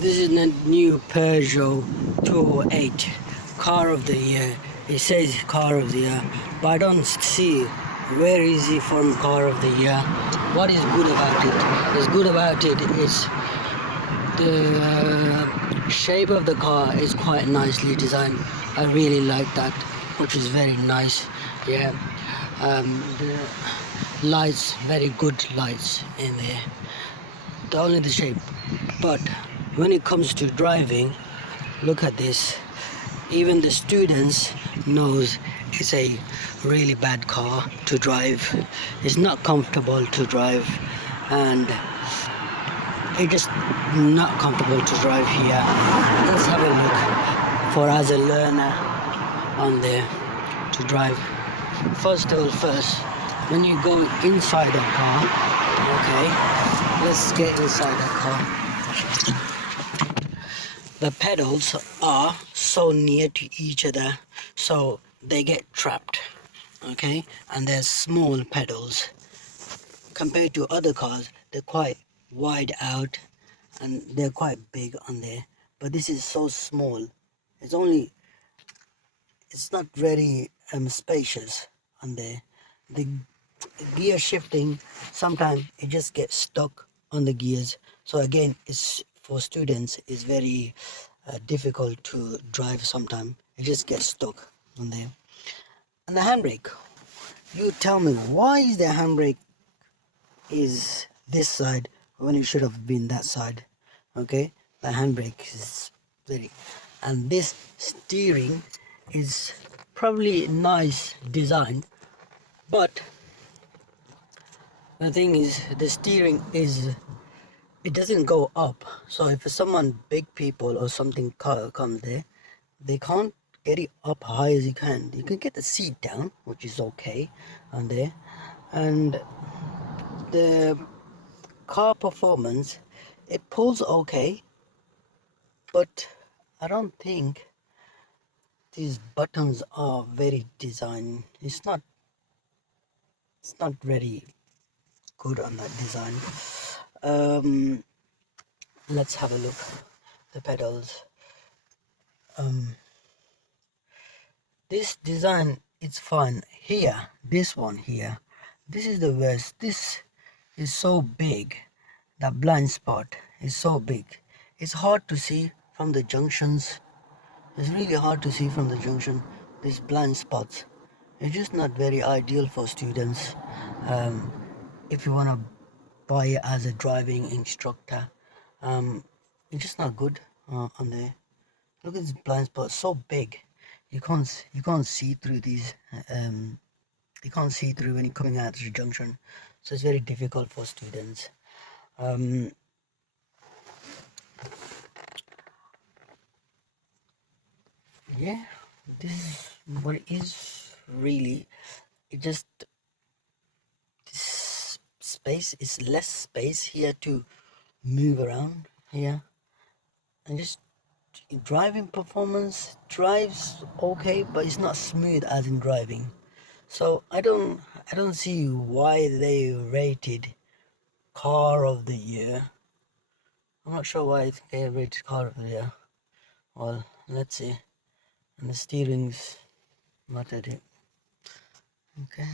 This is the new Peugeot 208 car of the year. It says car of the year, but I don't see where is it from car of the year. What is good about it? What's good about it is the shape of the car is quite nicely designed. I really like that, which is very nice. Yeah, the lights, very good lights in there. Only the shape, but when it comes to driving, look at this. Even the students knows it's a really bad car to drive. It's not comfortable to drive, and it's just not comfortable to drive here. Let's have a look for as a learner on there to drive. First, when you go inside the car, okay, let's get inside the car. The pedals are so near to each other, so they get trapped, okay? And they're small pedals. Compared to other cars, they're quite wide out and they're quite big on there. But this is so small. It's not very spacious on there. The gear shifting, sometimes it just gets stuck on the gears. So again, it's for students, it's very difficult to drive sometimes. It just gets stuck on there. And the handbrake, you tell me, why is the handbrake is this side when it should have been that side? Okay, the handbrake is very, and this steering is probably nice design, but the thing is, the steering is, it doesn't go up. So if someone big people or something comes there, they can't get it up high as you can. You can get the seat down, which is okay on there. And the car performance, it pulls okay, but I don't think these buttons are very designed. It's not very good on that design. Let's have a look. The pedals. This design, it's fine. Here, this one here, this is the worst. This is so big. That blind spot is so big. It's hard to see from the junctions. It's really hard to see from the junction. These blind spots. It's just not very ideal for students. If you want to buy it as a driving instructor, it's just not good on there. Look at this blind spot, so big. You can't see through these. You can't see through when you're coming out of the junction, so it's very difficult for students. Yeah, this is what it is really. It just, this space is less space here to move around here, and just driving performance drives okay, but it's not smooth as in driving. So I don't see why they rated car of the year. I'm not sure why they rated car of the year. Well, let's see. And the steering's not at it. Okay.